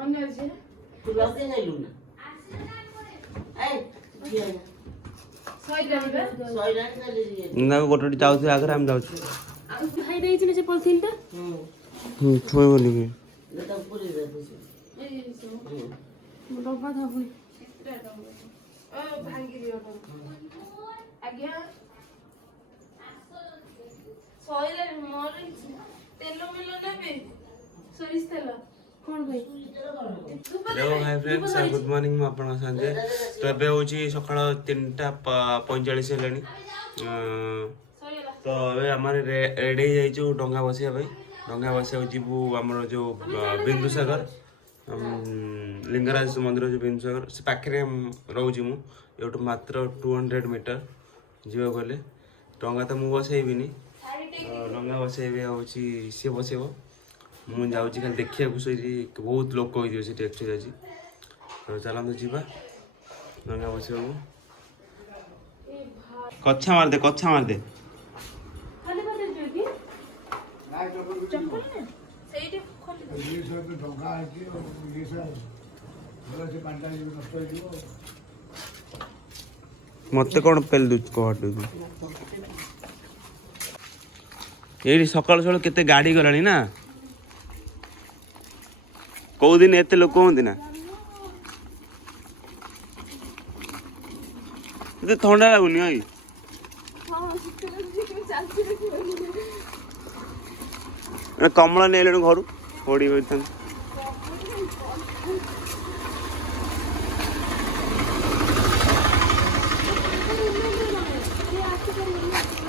तू लगे नहीं लूना ना गोटे जाऊ आगे हम जाऊ छुए बोली hello hi friends good morning मु आपन संगे तो एबे होची सकाळ 3:45 हेलानी तो ए हमर रेडी जाई छु डंगा बसिया भाई डंगा बसिया जीवु हमर जो बिंदुसागर लिंगराज मंदिर जो बिंदुसागर से पाखरे रहउची मु एटू मात्र 200 मीटर जीव गले डंगा तो मु बसेबिनी डंगा बसेबे होची से बसेबो मु जाऊँगी खाली देखिया सही बहुत लोक होती एक्चुअली आज तो चलते जीवा डंगा बस कच्छा मार दे मत कौन पेल दूच कह ये सकाल सकाल केते गाड़ी गलानी ना कौ दिन एत लोक होती ना थंडा लगुनि भाई कमला नहीं घर पड़ी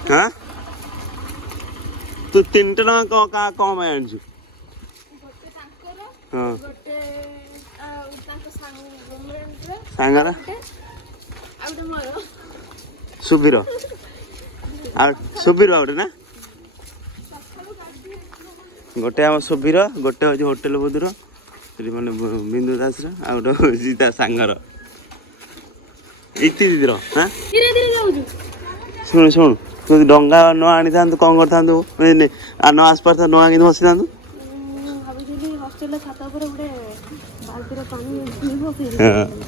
हाँ तू 3 टका कम आनु हाँ सांगारा सुबीर सुबीर आउटे ना गोटे आम सुबीर गोटे हूँ होटेल बुधुर मैंने बिंदु दास आ गोटे हूँ सांगर इति दीदी हाँ शुण शुण तू डंगा न आनी था कौन कर न आस पार न आगे बसी था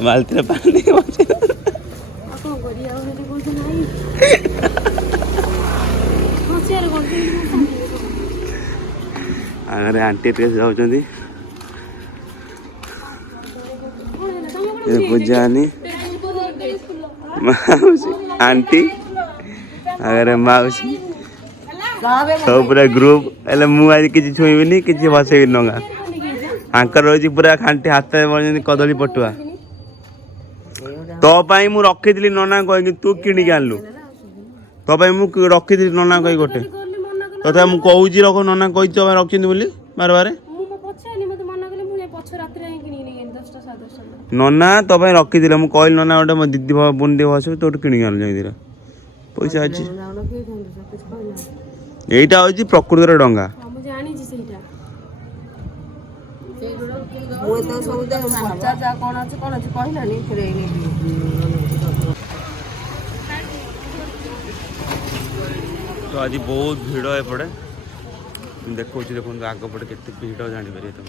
बाल्टी पानी अरे आंटी जाऊँ पूजानी आंटी अरे माउसी सब पूरा ग्रुप मुझे किसी छुईबी किसी बसेबी डंगा आंकर रही पूरा खांटी हाथ कदली पटुआ तो मु रखी नना कह तू किणिक आनलु तो मु रखी नना कह गोटे तथा मुझे कहूँ रख नना कही रखी बोली बार बार नना तो रखी मुझे कहली नना गोटे दीदी बुंदी बस तो किणिक आनु जाइए पैसा अच्छी यहीटा हूँ प्रकृतिर डंगा तो आज बहुत भीड़ एपटे देखो देखो आग पटे केते भीड़ जापर तुम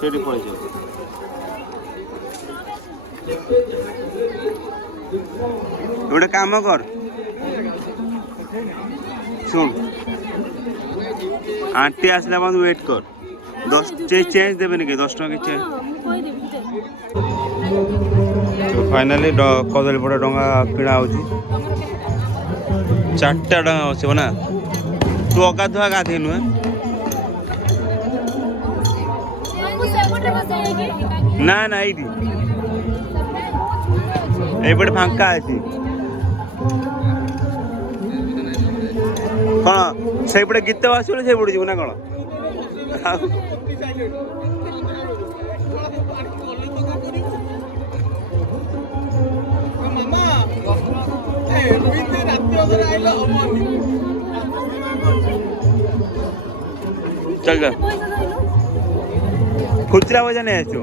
सेठी पड़े गोटे काम कर सुन आंटी आसला बाद वेट कर 10 चेंज देवे कि 10 टका चेंज तो फाइनाली कदली पड़ा डंगा किणा हो 4टा डंगा बसब ना तू अगाधुआ गाधे नुहे ना ना ये फांका अच्छी କ'ଣ ସେଇପଟେ ଗୀତ ବାସିବ ସେଇପଟେ ଯିବୁ ନା କ'ଣ? चल जा खुचरा वजह नहीं आसो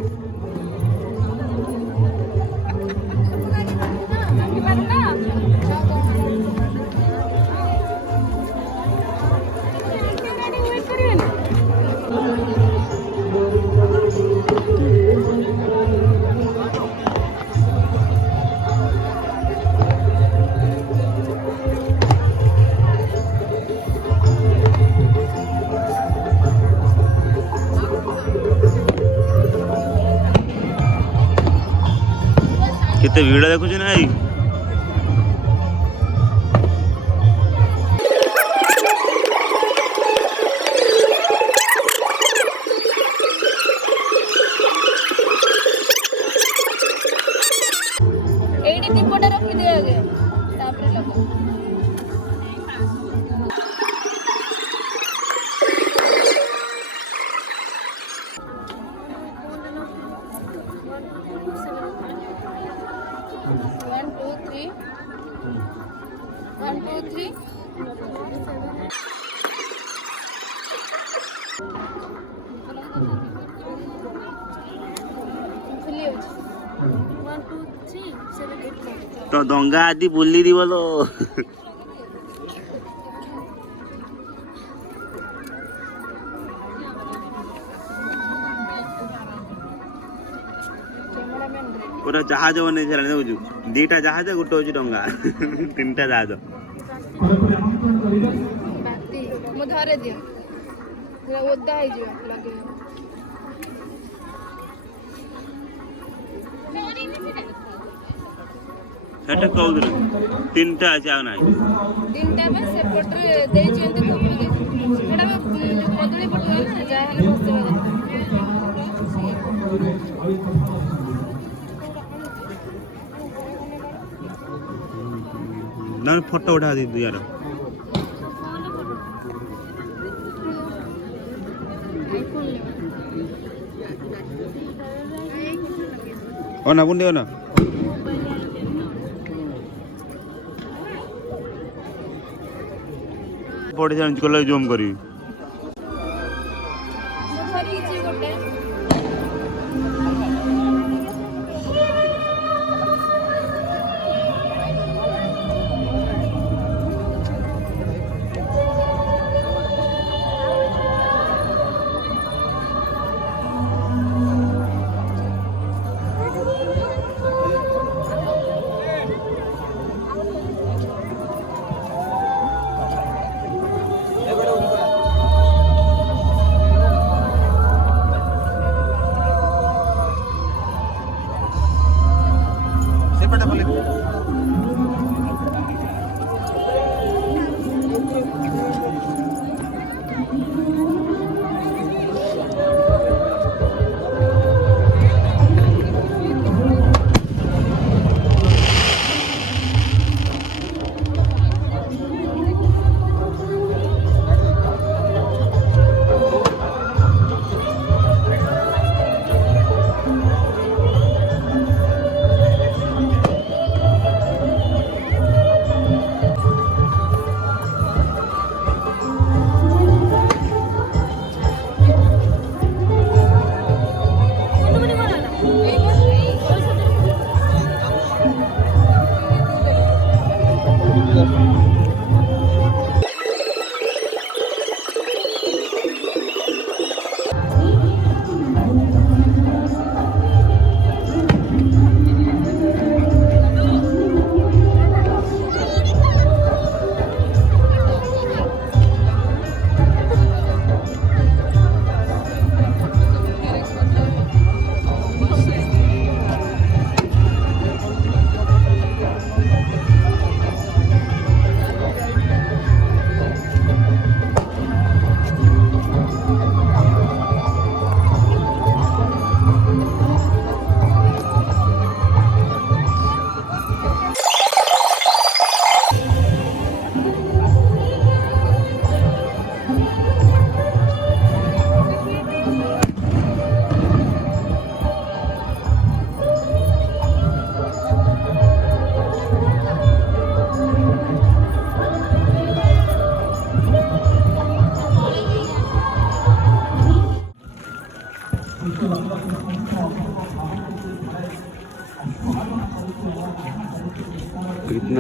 କେତେ ଭିଡ଼ ଦେଖୁଛୁ ନା ଏଇ ଏଇଠି ଦୀପଟା ରଖିଦିଅ ଆଗେ ତାପରେ ଲଗାଅ। One, two, three. तो दंगा आदि बुली दी बोलो पूरा जहाज बन बुझु दीटा जहाज गोटे हूँ डंगा तीन टा जहाज धरे दियो ओदा लगे सेटा कौन तीन टा अच्छे आना तीन टा बस सेपट रे देई चंती कोकली सेटा बदली पटवा ना जाहले बसवा ना फोटो उठा दी तू यार ना बुंदे ना पड़े चेंज कले जूम करी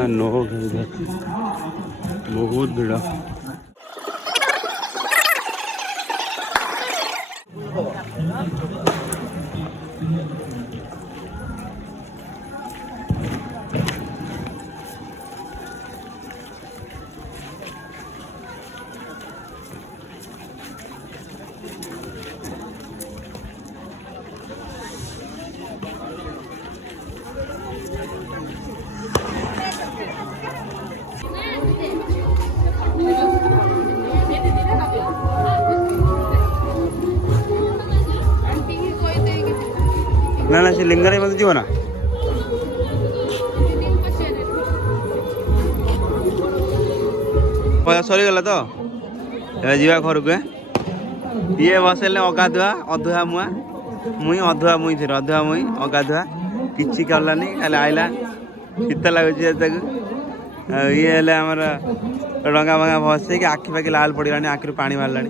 नो बहुत भिड़ ना ना से लिंगारे मत जीव ना सरी गला तो जीवा घर को ये बसले अगाधुआ अधुआ मुआ मुई अधुआ मुई थी अधुआ मुई अगाधुआ किसी कलानी खाली आइला शीत लगुच ये आमर डंगा भंगा भसे कि आखि पाखि लाल पड़गलानी आखिर पानी बाहर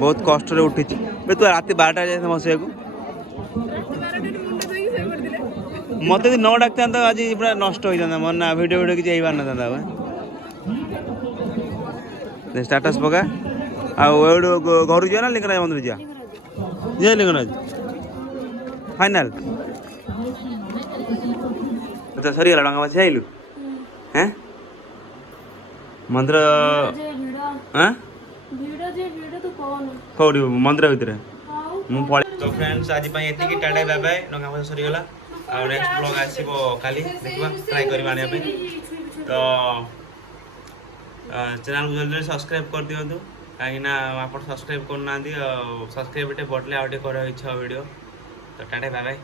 बहुत कष्ट उठी तू रात 12टा जाए बसवा मत न डाकता तो आज पूरा नष्ट हो जाता मोर ना वीडियो किसी हो पार ना स्टाटस पका घर जा ना लिंगराज मंदिर जा जय लिंगराज फाइनाल अच्छा सरी गला डंगा बस आइलु हैं मंदिर हाँ कौटी मंदिर भितर तो फ्रेंड्स आज ये टाटा बाय बाय डंगा बस सरी गला आ नेक्स्ट ब्लॉग आसीबो काली देखबा ट्राई करबा आनिया पे तो चैनल को जल्दी सब्सक्राइब कर दियो कहीं आप सब्सक्राइब करना सब्सक्राइब बटन आउटे कर इच्छा वीडियो तो टाटा बाय बाय।